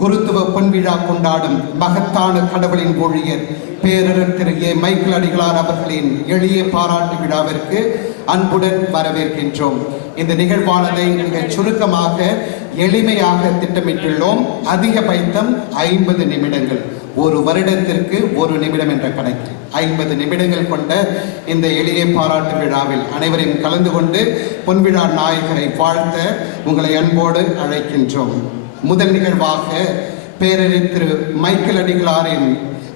குருத்துவ பொன்விழா கொண்டாடும் மகத்தான கடவுளின் ஊழியர் பேரரர் திரு ஏ. மைக்கேல் அடிகளார் அவர்களின் எளிய பாராட்டு விழாவிற்கு அன்புடன் வரவேற்கின்றோம். இந்த நிகழ்வானதை மிக சுருக்கமாக எளிமையாக திட்டமிட்டுள்ளோம். அதிகபட்சம் 50 நிமிடங்கள், ஒரு வருடத்திற்கு 1 நிமிடம் என்ற கணக்கில் 50 நிமிடங்கள் கொண்ட இந்த எளிய பாராட்டு விழாவில் அனைவரையும் கலந்து கொண்டு பொன்விழா நாயகரை வாழ்த்த உங்களை அன்போடு அழைக்கின்றோம். முதல் நிகழ்வாக பேரரர் திரு மைக்கேல் அடிகளாரின்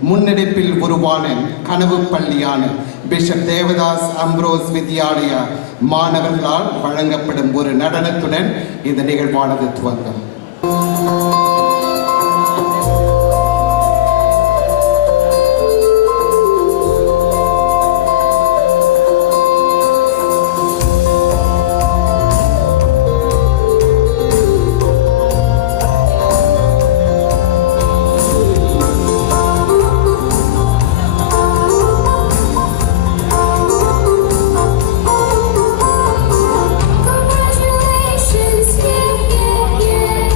முன்னெடுப்பில் உருவான கனவு பள்ளியான பிஷப் தேவதாஸ் அம்ப்ரோஸ் வித்யாலயா மாணவர்களால் வழங்கப்படும் ஒரு நடனத்துடன் இந்த நிகழ்வானது துவங்கும். Congratulations, yeah, yeah, yeah.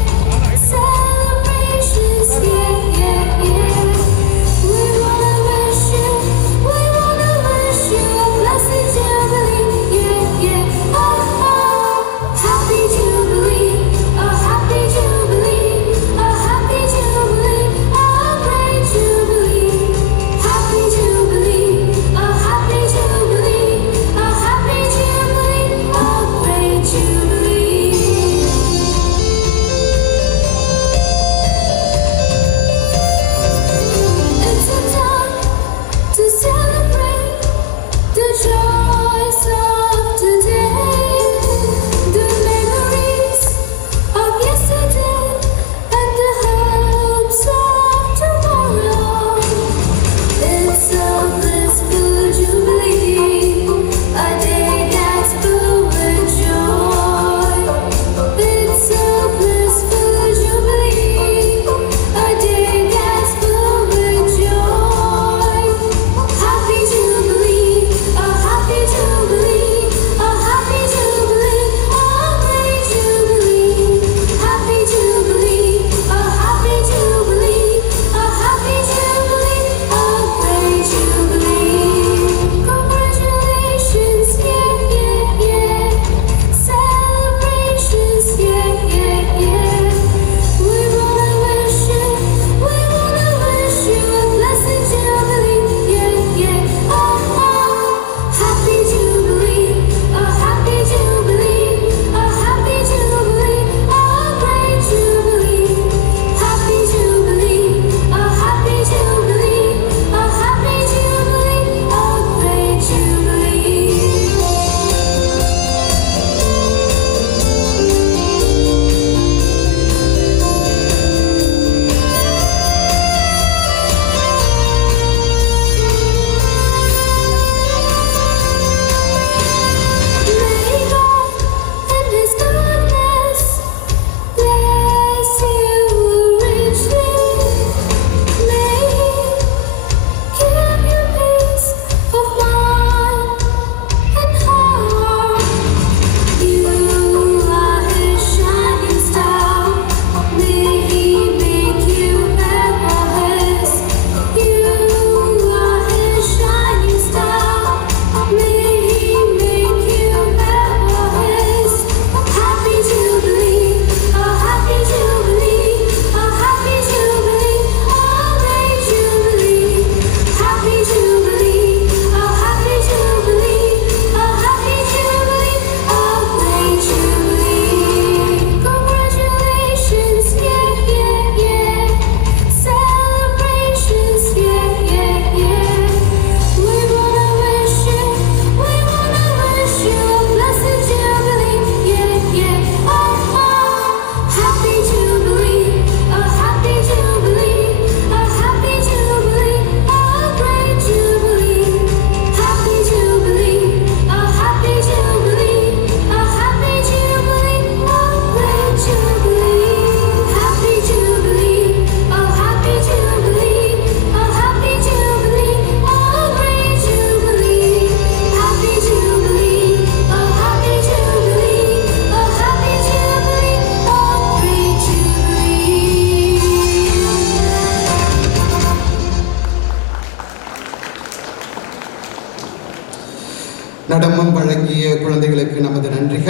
நடனம் வழங்கிய குழந்தைகளுக்கு நமது நன்றிகள்.